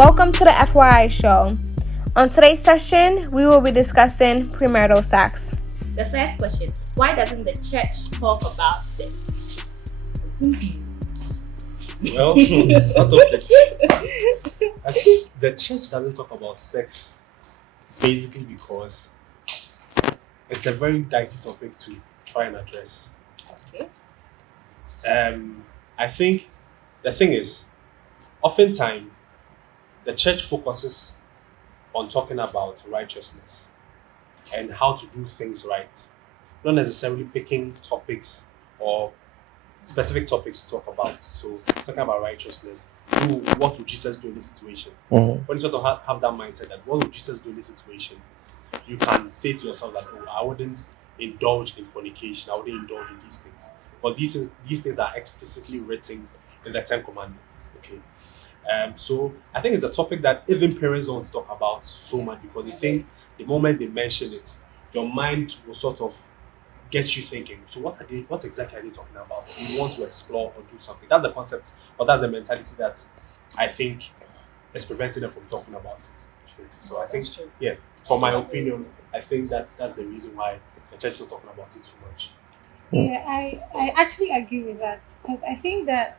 Welcome to the FYI show. On today's session, we will be discussing premarital sex. The first question, why doesn't the church talk about sex? Well, not okay. I think the church doesn't talk about sex basically because it's a very dicey topic to try and address. Okay. I think the thing is, oftentimes the church focuses on talking about righteousness and how to do things right, not necessarily picking topics or specific topics to talk about. So talking about righteousness, what would Jesus do in this situation? Mm-hmm. When you sort of have that mindset that what would Jesus do in this situation, you can say to yourself that, oh, I wouldn't indulge in fornication, I wouldn't indulge in these things. But these things are explicitly written in the 10 Commandments. Okay. So I think it's a topic that even parents don't want to talk about so much because they think the moment they mention it, your mind will sort of get you thinking. So what exactly are they talking about? You want to explore or do something. That's the concept, or that's the mentality that I think is preventing them from talking about it. So I think, yeah, from my opinion, I think that's the reason why the church is not talking about it too much. Yeah, I actually agree with that because I think that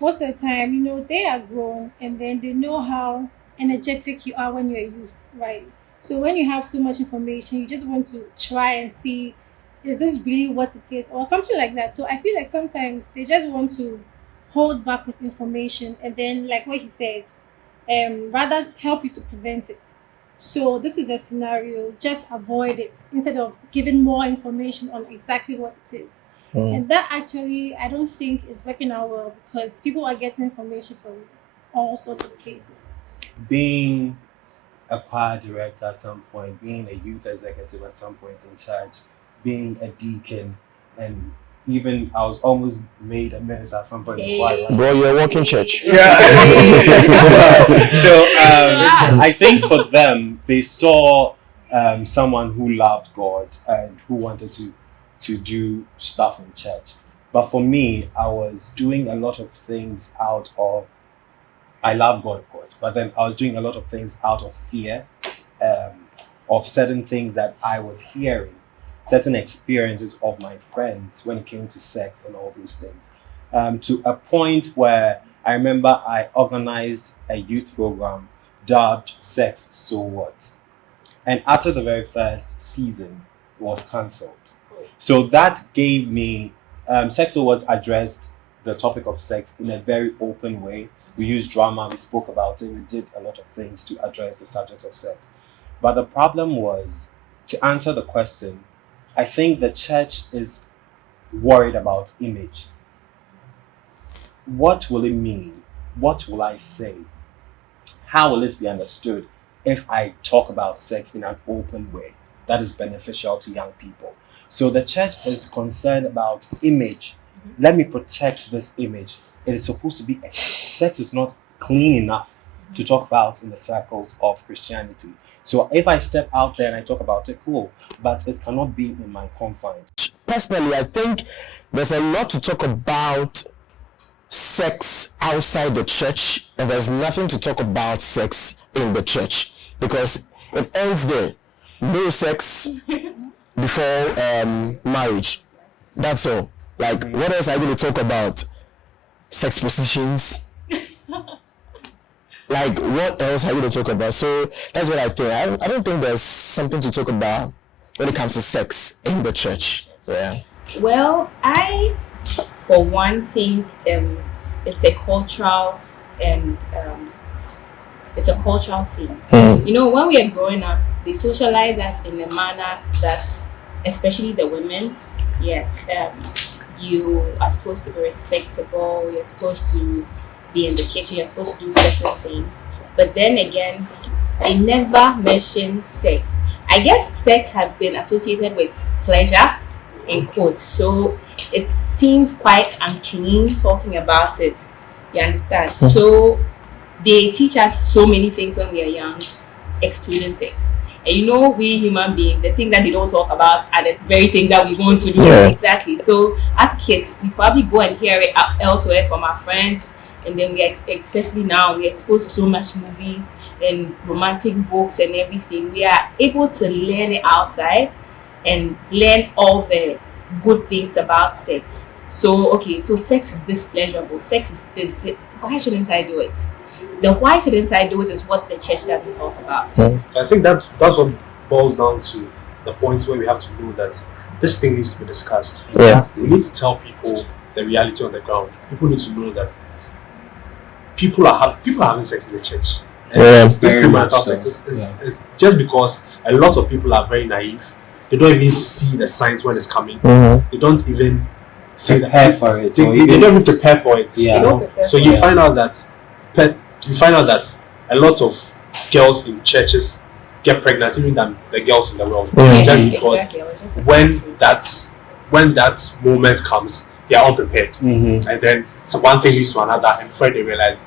most of the time, they are grown and then they know how energetic you are when you're a youth, right? So when you have so much information, you just want to try and see, is this really what it is or something like that. So I feel like sometimes they just want to hold back with information and then, like what he said, rather help you to prevent it. So this is a scenario, just avoid it instead of giving more information on exactly what it is. And that actually, I don't think is working out well because people are getting information from all sorts of places. Being a choir director at some point, being a youth executive at some point in charge, being a deacon, and even I was almost made a minister at some point in choir. Bro, you're a walking church. Yeah. So I think for them, they saw someone who loved God and who wanted to do stuff in church. But for me, I was doing a lot of things out of, I love God, of course, but then I was doing a lot of things out of fear of certain things that I was hearing, certain experiences of my friends when it came to sex and all those things. To a point where I remember I organized a youth program dubbed Sex, So What? And after the very first season, it was cancelled. So that gave me, Sex So What addressed the topic of sex in a very open way. We used drama, we spoke about it, we did a lot of things to address the subject of sex. But the problem was, to answer the question, I think the church is worried about image. What will it mean? What will I say? How will it be understood if I talk about sex in an open way that is beneficial to young people? So the church is concerned about image. Let me protect this image. It is supposed to be, sex is not clean enough to talk about in the circles of Christianity. So if I step out there and I talk about it, cool, but it cannot be in my confines. Personally, I think there's a lot to talk about sex outside the church, and there's nothing to talk about sex in the church because it ends there. No sex before marriage. That's all. Like, what else are you going to talk about? Sex positions? Like, what else are you going to talk about? So that's what I think. I don't think there's something to talk about when it comes to sex in the church. Yeah. Well, I, for one, think it's a cultural and it's a cultural thing. When we are growing up, they socialize us in a manner that, especially the women, yes, you are supposed to be respectable, you're supposed to be in the kitchen, you're supposed to do certain things. But then again, they never mention sex. I guess sex has been associated with pleasure, in quotes, so it seems quite unclean talking about it. You understand? So they teach us so many things when we are young, excluding sex. And we human beings, the things that they don't talk about are the very things that we want to do. Yeah. Exactly. So as kids, we probably go and hear it elsewhere from our friends, and then especially now we're exposed to so much movies and romantic books and everything. We are able to learn it outside and learn all the good things about sex. So okay, so sex is this pleasurable, sex is this. Why shouldn't I do it? The why shouldn't I do it is what the church doesn't talk about. I think that's what boils down to the point where we have to know that this thing needs to be discussed. Yeah. We need to tell people the reality on the ground. People need to know that people are having sex in the church. And Yeah. this Very much premarital so. sex is just because a lot of people are very naive. They don't even see the signs when it's coming. They don't even see Prepare for it. They or don't even, even prepare for it. Yeah. You know? So you find out that a lot of girls in churches get pregnant even than the girls in the world. Just because Exactly. I was just when that moment comes, they are unprepared. Mhm. And then one thing leads to another, and before they realize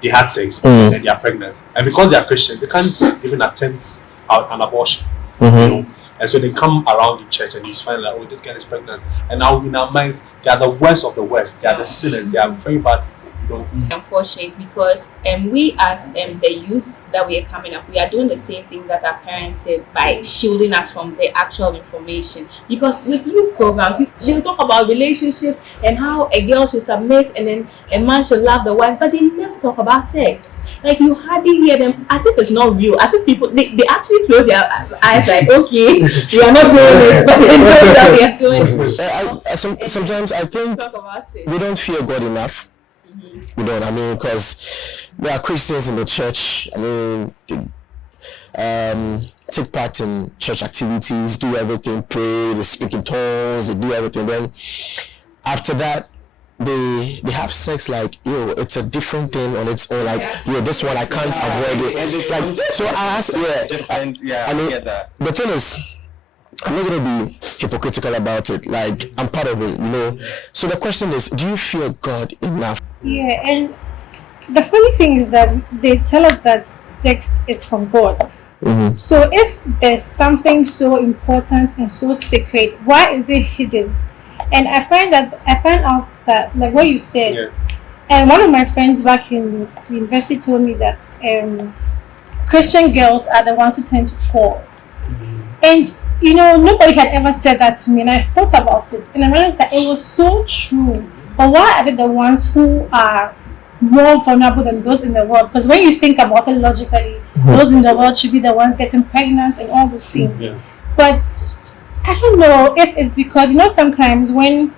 they had sex and then they are pregnant. And because they are Christians, they can't even attempt an abortion. You know? And so they come around the church and you find like, oh, this girl is pregnant. And now in our minds, they are the worst of the worst. They are the sinners. They are very bad. You know? unfortunate because we as the youth that we are coming up, we are doing the same things that our parents did by shielding us from the actual information. Because with youth programs, they talk about relationship and how a girl should submit and then a man should love the wife, but they never talk about sex. Like you hardly hear them, as if it's not real, as if people they actually close their eyes like, okay, we are not doing it, but they know that we are doing it. Sometimes I think Talk about it. we don't fear God enough. We don't. I mean, because there are Christians in the church. I mean, they, take part in church activities, do everything, pray, they speak in tongues, they do everything. Then after that, they have sex like, yo, it's a different thing on its own. Like, yo, this one I can't avoid it. Like, so I ask, different. Yeah, I mean, I get that. the thing is, I'm not gonna be hypocritical about it. Like, I'm part of it, you know. So the question is, do you fear God enough? Yeah, and the funny thing is that they tell us that sex is from God. So if there's something so important and so sacred, why is it hidden? And I find out that, like what you said, and one of my friends back in university told me that Christian girls are the ones who tend to fall. And you know, nobody had ever said that to me, and I thought about it, and I realized that it was so true. But why are they the ones who are more vulnerable than those in the world? Because when you think about it logically, those in the world should be the ones getting pregnant and all those things. But I don't know if it's because, you know, sometimes when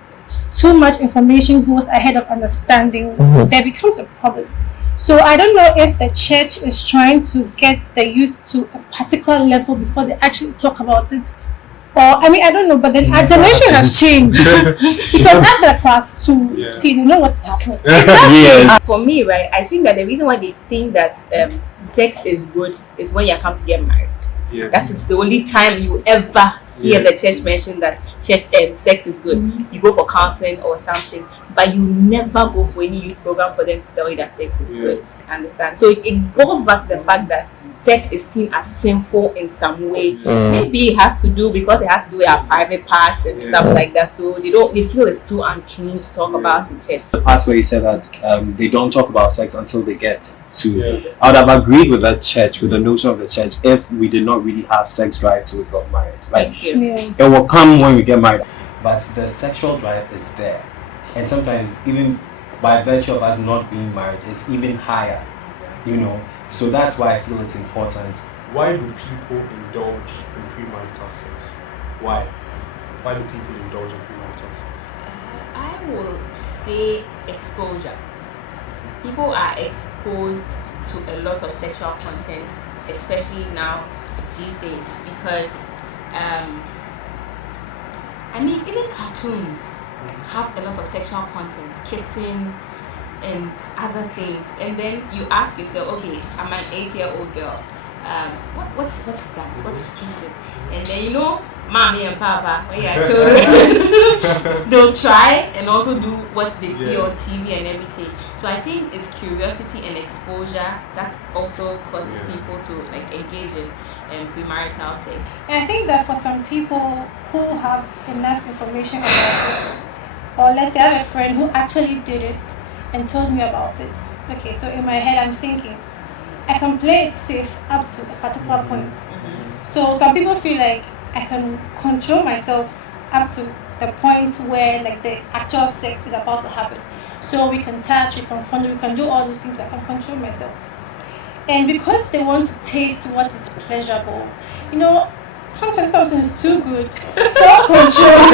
too much information goes ahead of understanding, there becomes a problem. So I don't know if the church is trying to get the youth to a particular level before they actually talk about it. Or, I mean, I don't know, but then our generation has changed. Because that's a class 2. See, they know what's happening. For me, right, I think that the reason why they think that sex is good is when you come to get married. That is the only time you ever hear the church mention that sex is good. You go for counseling or something, but you never go for any youth program for them to tell you that sex is good. Understand? So it goes back to the fact that sex is seen as sinful in some way. Maybe it has to do because it has to do with our private parts and stuff like that. So they feel it's too unclean to talk about in church. The parts where you said that they don't talk about sex until they get to. I would have agreed with that church, with the notion of the church, if we did not really have sex drive till we got married. Like, Thank you. it will come when we get married. But the sexual drive is there. And sometimes, even by virtue of us not being married, it's even higher. You know? So that's why I feel it's important. Why do people indulge in premarital sex? Why? Why do people indulge in premarital sex? I will say exposure. People are exposed to a lot of sexual content, especially now these days, because I mean, even cartoons have a lot of sexual content, kissing and other things, and then you ask yourself, okay, I'm an 8-year-old girl, what's that? What's kissing? And then, you know, mommy and papa, when you are children, they'll try and also do what they see on TV and everything. So I think it's curiosity and exposure that also causes people to like engage in premarital sex. And I think that for some people who have enough information about it, or let's say I have a friend who actually did it, and told me about it. Okay, so in my head I'm thinking, I can play it safe up to a particular point. So some people feel like I can control myself up to the point where like the actual sex is about to happen. So we can touch, we can fondle, we can do all those things, but I can control myself. And because they want to taste what is pleasurable, you know, sometimes something is too good. Self-control.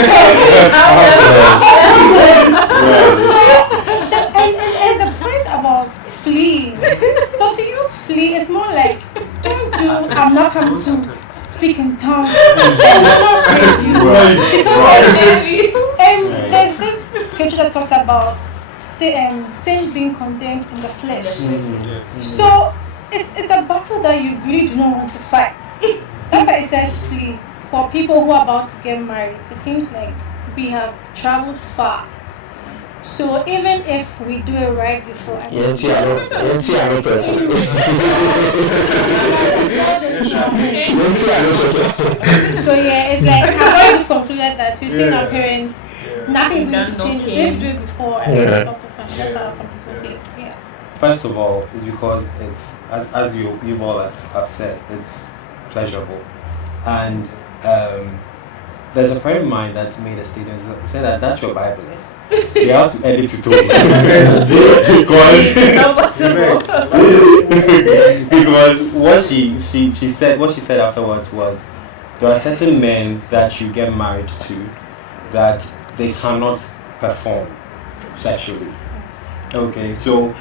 And the point about fleeing. So to use flee is more like, don't do, I'm not coming to speak in tongues. And not save you. Because there's this scripture that talks about sin being condemned in the flesh. So it's a battle that you really do not want to fight. That's why it says flee. For people who are about to get married, it seems like we have traveled far. So even if we do it right before, so yeah, it's like I've already concluded that we've seen our parents, nothing's going to change. They do it before, and it's also fun. That's how some people think. Yeah. First of all, it's because it's as you've all have said, it's pleasurable, and there's a friend of mine that made a statement. He said that that's your Bible. You have to edit it all because what she said afterwards was there are certain men that you get married to that they cannot perform sexually. Okay, so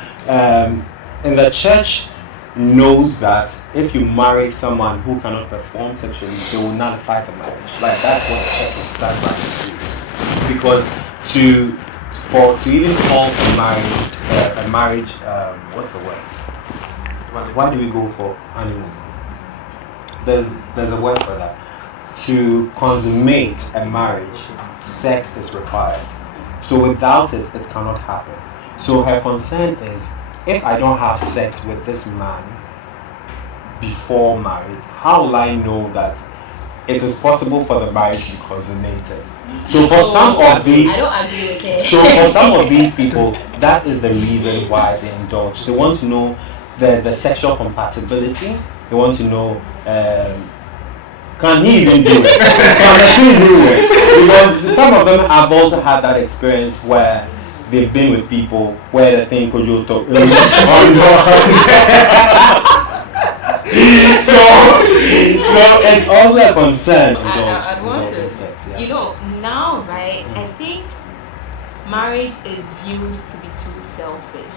in the church knows that if you marry someone who cannot perform sexually, they will nullify the marriage. Like that's what the church will start by doing. Because to even call a marriage, what's the word? Why do we go for honeymoon? There's a word for that. To consummate a marriage, sex is required. So without it, it cannot happen. So her concern is, if I don't have sex with this man before marriage, how will I know that it is possible for the marriage to be consummated? So for some of these, I don't agree with it. So for some of these people, that is the reason why they indulge. They want to know the sexual compatibility. They want to know, can he even do it? Can he do it? Because some of them have also had that experience where they've been with people where they think you talk. So it's also a concern. I'd want to, sex, yeah. You know, now, right? I think marriage is viewed to be too selfish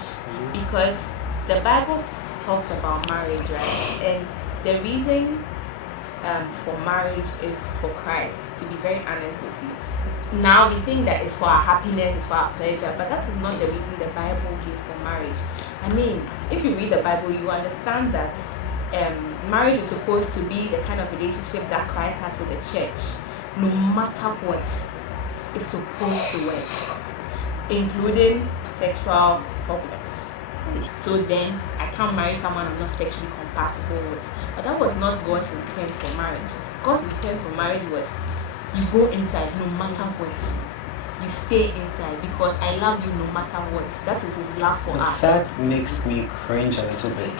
because the Bible talks about marriage, right? And the reason for marriage is for Christ. To be very honest with you. Now we think that it's for our happiness, it's for our pleasure, but that is not the reason the Bible gave for marriage. I mean, if you read the Bible, you understand that marriage is supposed to be the kind of relationship that Christ has with the church. No matter what, it's supposed to work, including sexual problems. So then, I can't marry someone I'm not sexually compatible with. But that was not God's intent for marriage. God's intent for marriage was you go inside no matter what. You stay inside because I love you no matter what. That is His love for us. That makes me cringe a little bit.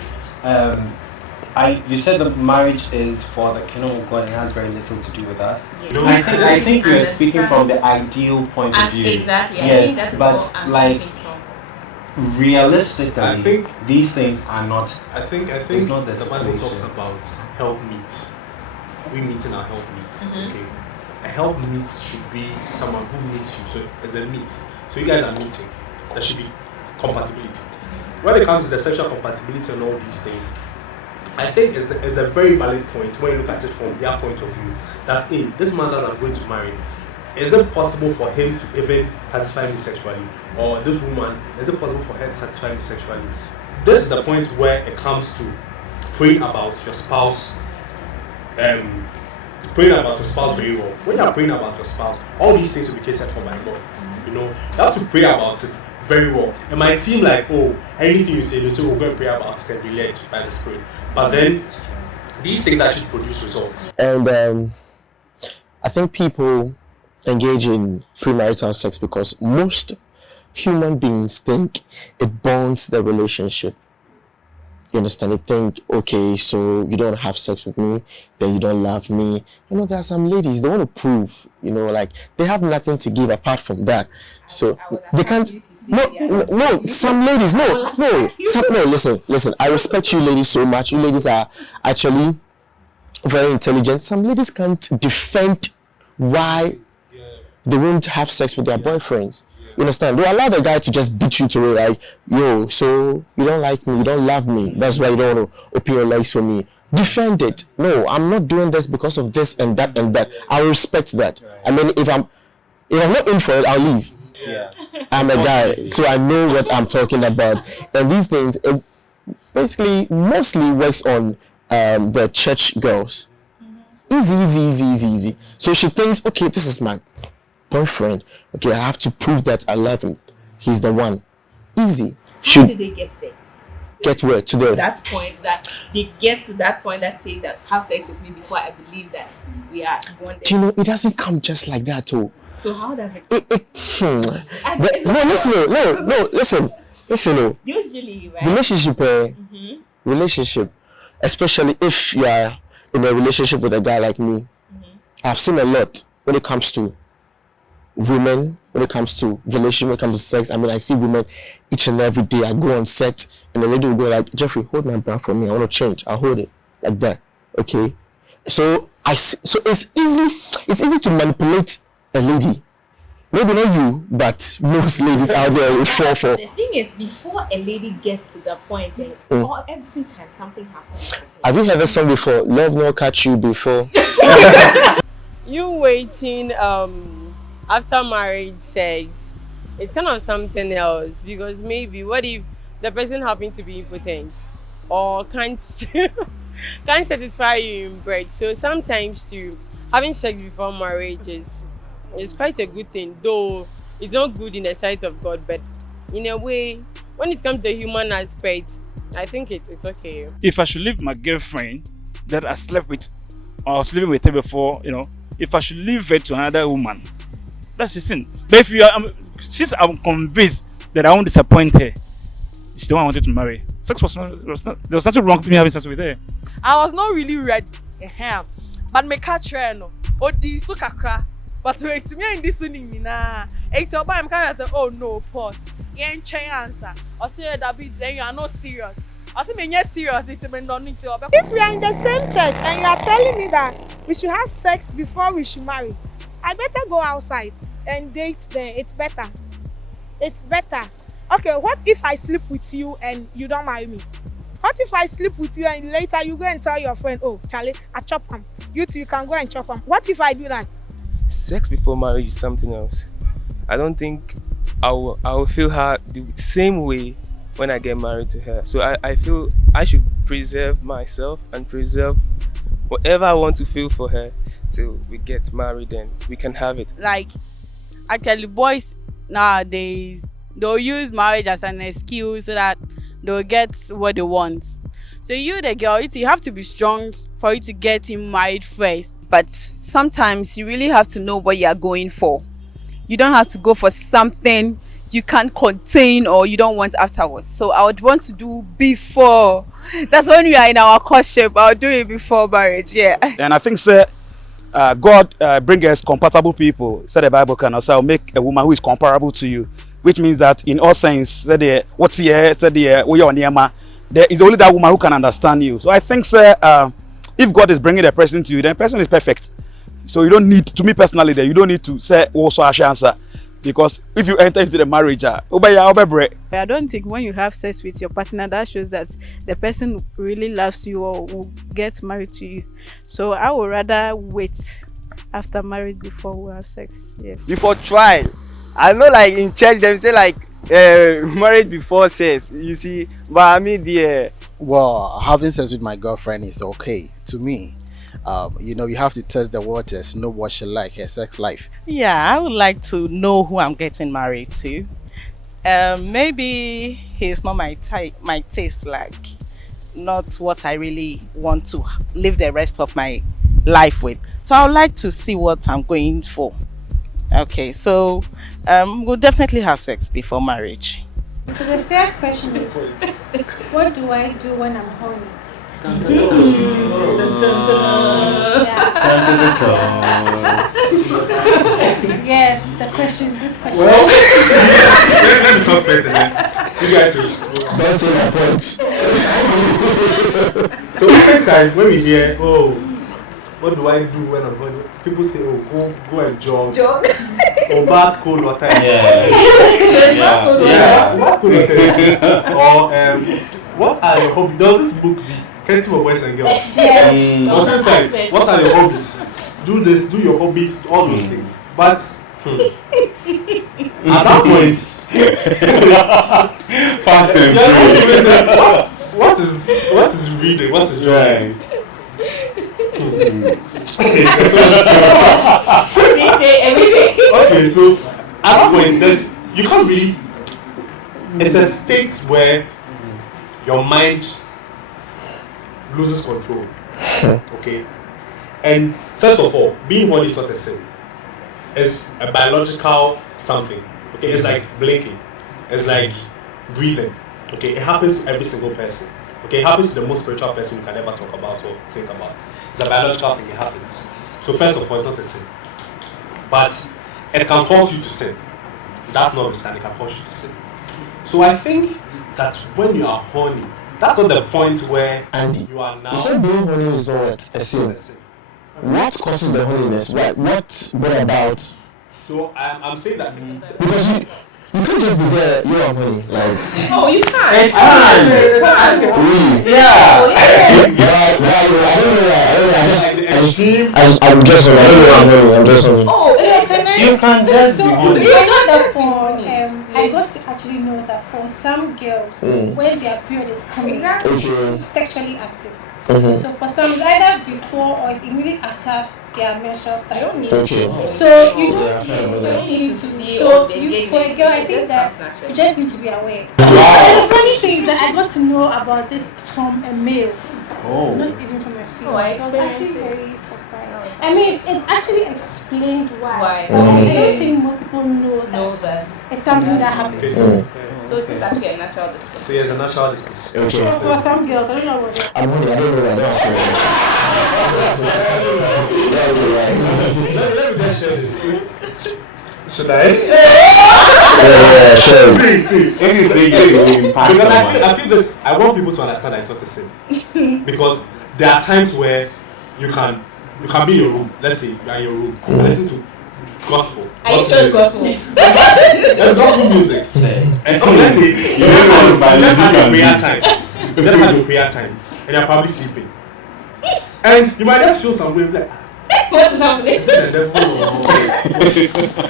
You said that marriage is for the kingdom of God and has very little to do with us. Yes. I think you're speaking from the ideal point of view. Exactly. Yes, I think that is what I'm speaking from. Realistically, I think these things are not. I think it's not the Bible talks about help meets. We meet in our help meets. Okay. A help meets should be someone who meets you. So as a meet. So you guys are meeting. There should be compatibility. When it comes to the sexual compatibility and all these things, I think it's a very valid point when you look at it from their point of view. That hey, this man that I'm going to marry, is it possible for him to even satisfy me sexually? Or this woman, is it possible for her to satisfy me sexually? This is the point where it comes to praying about your spouse. Praying about your spouse very well. When you are praying about your spouse, all these things will be catered for by God. You know, you have to pray about it very well. It might seem like, oh, anything you say, we're going to pray about it and be led by the Spirit. But then, these things actually produce results. And I think people engage in premarital sex because most human beings think it bonds the relationship. You understand? They think, okay, so you don't have sex with me, then you don't love me. You know, there are some ladies, they want to prove, you know, like they have nothing to give apart from that. So they can't. No, some ladies, no, listen. I respect you ladies so much. You ladies are actually very intelligent. Some ladies can't defend why they won't have sex with their boyfriends. You understand? They allow the guy to just beat you to it, like, yo, so you don't like me, you don't love me, that's why you don't want to open your legs for me. Defend it. No, I'm not doing this because of this and that and that. I respect that. I mean, if I'm not in for it, I'll leave. Yeah. I'm a guy, so I know what I'm talking about. And these things, it basically mostly works on the church girls. Easy. So she thinks, okay, this is my boyfriend. Okay, I have to prove that I love him. He's the one. Easy. How did they get there? Get where? To the That point that they get to that point that say that have sex with me before I believe that we are bonded. Do you know, it doesn't come just like that, too. So how does it? Listen. Usually, right? Relationship, especially if you are in a relationship with a guy like me. I've seen a lot when it comes to women, when it comes to relationship, when it comes to sex. I mean, I see women each and every day. I go on set and the lady will go like, Jeffrey, hold my bra for me. I want to change. I'll hold it like that. Okay. So it's easy to manipulate a lady. Maybe not you, but most ladies out there will fall for. The thing is, before a lady gets to that point, every time something happens. Have you heard the song before? Love not catch you before. You waiting after marriage sex, it's kind of something else, because maybe what if the person happened to be impotent or can't satisfy you in bed. So sometimes to having sex before marriage is quite a good thing, though it's not good in the sight of God, but in a way, when it comes to the human aspect, I think it's okay. If I should leave my girlfriend that I slept with or I was living with her before, you know, if I should leave her to another woman, that's a sin. But if since I'm convinced that I won't disappoint her, it's the one I wanted to marry. Sex there was nothing wrong with me having sex with her. I was not really ready, but me catch her no. Odi so kakra, but wait me in this one na. It's your boy I'm kind of say, oh no, pause. You ain't trying answer. I say that be then you are not serious. I think when you're serious, it's not need to. If we are in the same church and you are telling me that we should have sex before we should marry, I better go outside and date there. It's better. Okay, what if I sleep with you and you don't marry me? What if I sleep with you and later you go and tell your friend, oh, Charlie, I chop him. You too, you can go and chop him. What if I do that? Sex before marriage is something else. I don't think I will feel her the same way when I get married to her. So I feel I should preserve myself and preserve whatever I want to feel for her till we get married and we can have it. Like, actually, boys nowadays, they'll use marriage as an excuse so that they'll get what they want. So you, the girl, you have to be strong for you to get him married first. But sometimes you really have to know what you are going for. You don't have to go for something you can't contain or you don't want afterwards. So I would want to do before. That's when we are in our courtship. I'll do it before marriage, yeah. And I think, sir, God bring us compatible people. So the Bible can also make a woman who is comparable to you, which means that in all sense, there is only that woman who can understand you. So I think, sir, if God is bringing a person to you, then the person is perfect. So you don't need, to me personally, you don't need to say also a answer. Because if you enter into the marriage, I don't think when you have sex with your partner, that shows that the person really loves you or will get married to you. So I would rather wait after marriage before we have sex. Yeah. Before trial. I know, like in church, they say like marriage before sex. You see, but I mean, well, having sex with my girlfriend is okay to me. You have to test the waters, know what she like, her sex life. Yeah, I would like to know who I'm getting married to. Maybe he's not my type, my taste, like not what I really want to live the rest of my life with. So I would like to see what I'm going for. Okay, so we'll definitely have sex before marriage. So the third question is, what do I do when I'm horny? Yes, this question. Well, let me talk first and then you guys will. Don't say my point. So every time when we hear, oh, what do I do when I'm horny? People say, oh, go and jog. Or bath cold water. Bath cold water. Or what are your hobbies? Does this book be Catching for Boys and Girls? What's inside? What are your hobbies? Do this, do your hobbies, all those things. But at that point, what is reading? What is drawing? They say everything. Okay, so at that point, you can't really. It's a state where your mind loses control. Okay, and first of all, being horny is not a sin. It's a biological something. Okay, it's like blinking. It's like breathing. Okay, it happens to every single person. Okay, it happens to the most spiritual person you can ever talk about or think about. It's a biological thing. It happens. So first of all, it's not a sin, but it can cause you to sin. That notwithstanding, it can cause you to sin. So I think that when you are horny, that's not the point where you are now. You said being horny is not a sin. What causes the horniness? What about? So I'm saying that because you can't just be there. You are horny, like. Oh, you can't. It's fun. Really? Yeah. I'm just horny. I don't know I'm horny. I'm just horny. Oh, you can just be horny. I got to actually know that for some girls, when their period is coming, sexually active. So for some, it's either before or it's immediately after their menstrual cycle. So you don't need to see. So you, for a girl, I think that you just need to be aware. And the funny thing is that I got to know about this from a male, not even from a female. So I was actually very surprised. I mean, it actually explained why. I don't think most people know that it's something that happens. So it is actually a natural disposition. So it's a natural disposition. Okay. For some girls, I don't know what I'm horny. I don't know. Let me just share this. Should I? Yeah, sure. Because I feel this. I want people to understand that it's not a sin. Because there are times where you can be in your room. Let's say you are in your room and listen to gospel. Are you sure it's gospel? There's gospel music. And let's say you just had your prayer time. You just had your prayer time and you're probably sleeping. And you might just feel some way like, what is happening?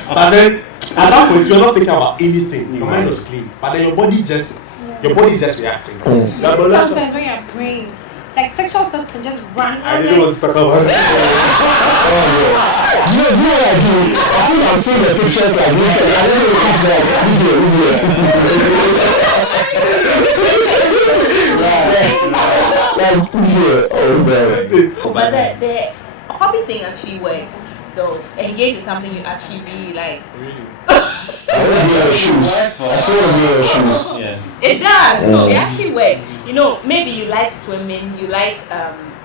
But then at that point you're not thinking about anything. Your mind was clean. But then your body is just reacting. Sometimes when you're praying, like sexual thoughts can just run. I didn't want to talk about it. Do you know what I do? I think I'm seeing the pictures like this. I just want to catch that But the hobby thing actually works, though. Engage is something you actually really like. I want to be on your shoes. I still want to be on your shoes. Yeah. It does. No, it actually works. You know, maybe you like swimming, you like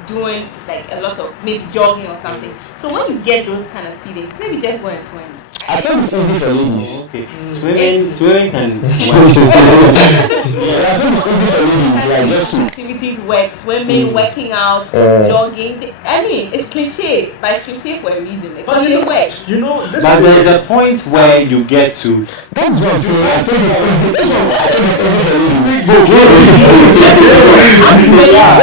doing like a lot of maybe jogging or something. So when you get those kind of feelings, maybe just go and swim. I think it's easy for ladies. Okay. Swimming can. I think it's easy for ladies. Like just activities work, swimming, working out, jogging. I mean, it's cliche, but it's cliche for a reason. Because it works. You know, but there's a point where you get to. That's what I'm saying. I think it's easy. I think it's easy for ladies.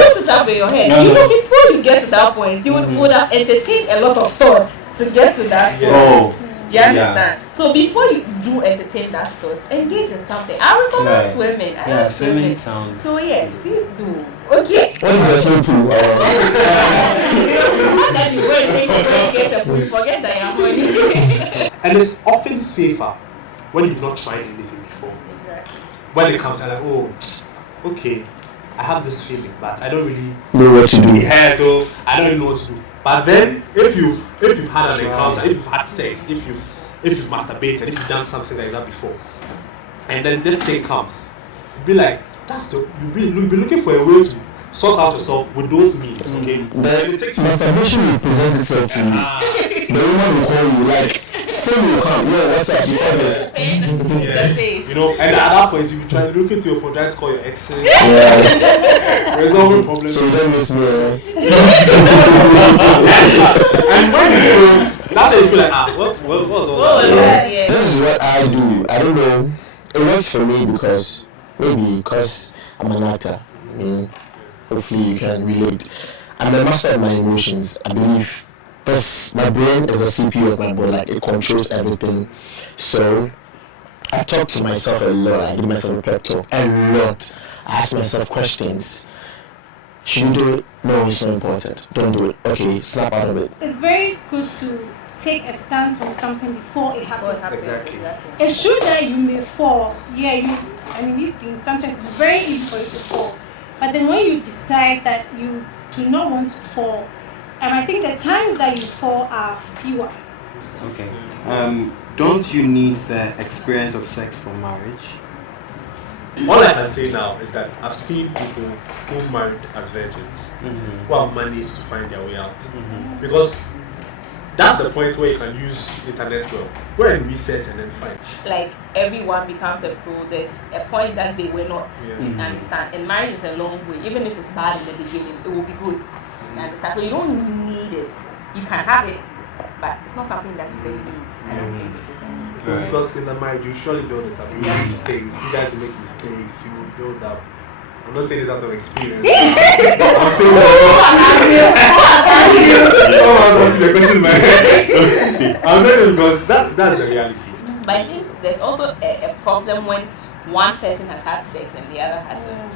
Put it up in your head. You know, before you get to that point, you would have entertained a lot of thoughts to get to that point. Oh. Do you understand? So before you do entertain that thoughts, engage in something. I recommend swimming. I like swimming sounds. So yes, please do. Okay. What if there's no pool? That you wait to get a pool, forget that you're horny. And it's often safer when you've not tried anything before. Exactly. When it comes to like, oh, okay, I have this feeling, but I don't really know what to do. Yeah, so I don't really know what to do. But then, if you've had an encounter, if you've had sex, if you've if you've masturbated, if you've done something like that before, and then this thing comes, you'd be like, you'll be looking for a way to sort out yourself with those means, okay? Masturbation will present itself to you. The woman will call you, like, sin will come, yo, what's up? You call it. You know, and at that point, you'll be trying to look into your phone, trying to call your exes, resolving problems. So don't miss me. And when you close, that's how you feel like, what's all that? This is what I do. I don't know. It works for me because I'm an actor. I mean, hopefully you can relate. I'm a master of my emotions. I believe my brain is the CPU of my body. Like, it controls everything. So I talk to myself a lot. I give myself a pep talk a lot. I ask myself questions. Should you do it? No, it's not important. Don't do it. Okay, snap out of it. It's very good to take a stance on something before it happens. Exactly. It's true that you may fall. These things, sometimes it's very easy for you to fall. But then when you decide that you do not want to fall, I think the times that you fall are fewer. Okay. Don't you need the experience of sex for marriage? All I can say now is that I've seen people who married as virgins who have managed to find their way out. Because that's the point where you can use internet well. Go and research and then find. Like, everyone becomes a pro. There's a point that they were not. You understand? And marriage is a long way. Even if it's bad in the beginning, it will be good. You understand? So you don't need it. You can have it, but it's not something that is a need. I don't think it is a need. So because in the marriage, you surely build it up. You do things. You guys will make mistakes. You will build up. I'm not saying this out of experience. I'm saying I'm saying it because that's the reality. But I think there's also a problem when one person has had sex and the other hasn't.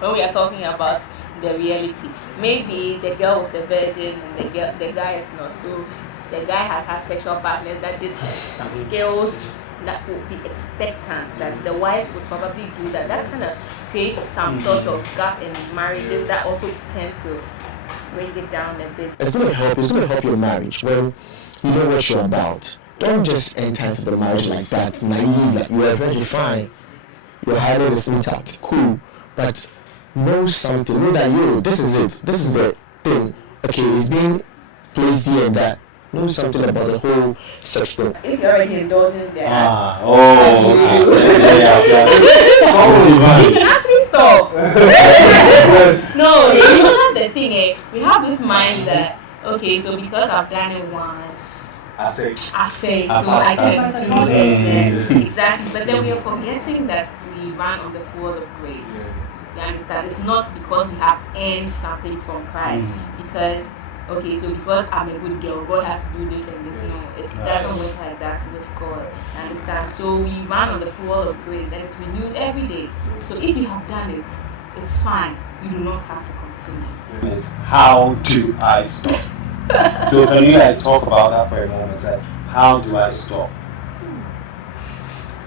When we are talking about the reality, maybe the girl was a virgin and the guy is not. So the guy had had sexual partners that did some skills that would be expectant that the wife would probably do that. That kind of creates some sort of gap in marriages that also tend to bring it down a bit. It's going to help your marriage when you know what you're about. Don't just enter into the marriage like that, naive, like you are very fine. Your hymen is intact, cool. But know something, know that this is it. This is the thing. Okay, it's being placed here and that. Know something about the whole sex thing. If you're already indulging there, you can actually stop. No, you know that's the thing. We have this mind that, okay, so because I've done it once, I say, so I can do it then. Exactly. But then we are forgetting that we run on the floor of grace. You understand? It's not because we have earned something from Christ. Because I'm a good girl, God has to do this and this. No, it doesn't work like that with God. You understand? So we run on the floor of grace and it's renewed every day. So if you have done it, it's fine. You do not have to continue. How do I stop? So can you talk about that for a moment? Like, how do I stop?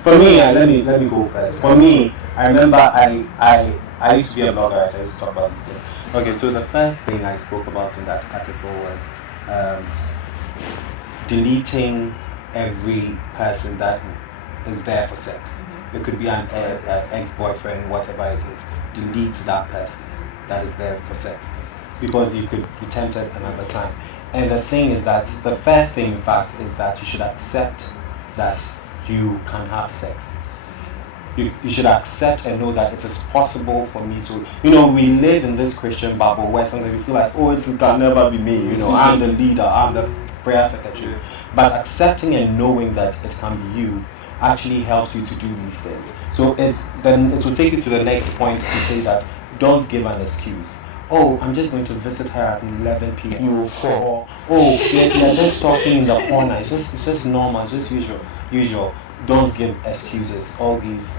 For me, let me go first. For me, I remember I used to be a blogger. I used to talk about this thing. Okay, so the first thing I spoke about in that article was deleting every person that is there for sex. It could be an ex-boyfriend, whatever it is. Delete that person that is there for sex, because you could be tempted another time. And the thing is that the first thing, in fact, is that you should accept that you can have sex. You should accept and know that it is possible for me to, we live in this Christian bubble where sometimes we feel like, it can never be me, I'm the leader, I'm the prayer secretary. But accepting and knowing that it can be you actually helps you to do these things. So it will take you to the next point to say that don't give an excuse. I'm just going to visit her at 11 p.m. You will fall. You're just talking in the corner. It's just normal, just usual. Don't give excuses. All these.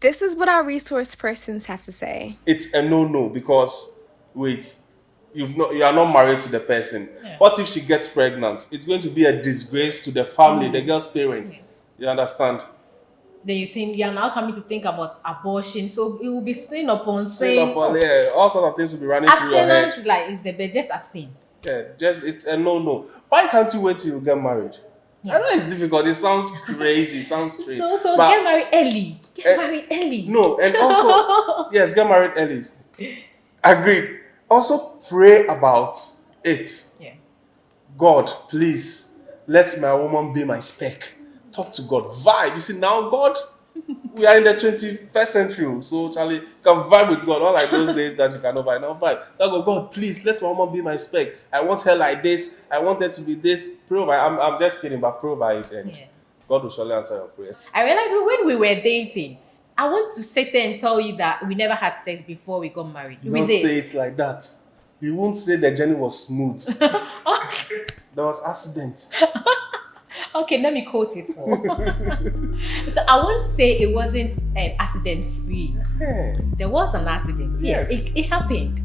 This is what our resource persons have to say. It's a no because you are not married to the person. Yeah. What if she gets pregnant? It's going to be a disgrace to the family, the girl's parents. Yes. You understand? Then you are now coming to think about abortion, so it will be sin upon sin. All sorts of things will be running through your head. Abstinence is the best, just abstain. Yeah, it's a no. Why can't you wait till you get married? I know it's difficult. It sounds crazy. It sounds strange. So But- get married early. Get married early. No, and also, yes, get married early. Agreed. Also, pray about it. Yeah. God, please, let my woman be my spec. Talk to God. Vibe. You see, now, God, we are in the 21st century. So, Charlie, you can vibe with God. Not like those days that you cannot vibe. Now, vibe. Tell God, God, please, let my woman be my spec. I want her like this. I want her to be this. Pray over it. I'm just kidding, but pray over it. And God will surely answer your prayers. I realized when we were dating, I want to sit here and tell you that we never had sex before we got married. You We don't did. say it like that. You won't say the journey was smooth. There was accident. Okay, let me quote it more. So I won't say it wasn't accident free. There was an accident. Yes, it happened.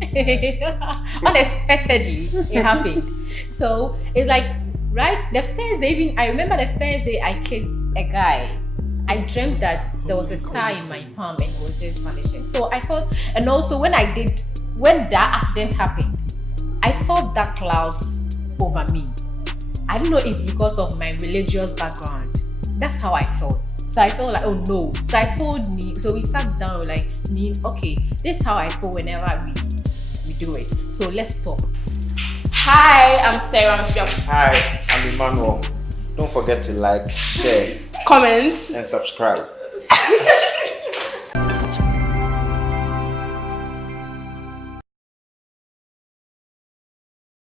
Unexpectedly, it happened. So it's like, right, the first day, even I remember the first day I kissed a guy. I dreamt that there was a star in my palm and it was just vanishing. So I thought, and also when that accident happened, I felt that clouds over me. I don't know if because of my religious background. That's how I felt. So I felt like, oh no. So I told Ni, so we sat down like, Ni, okay, this is how I feel whenever we do it. So let's talk. Hi, I'm Sarah. Hi, I'm Emmanuel. Don't forget to like, share, Comments and subscribe.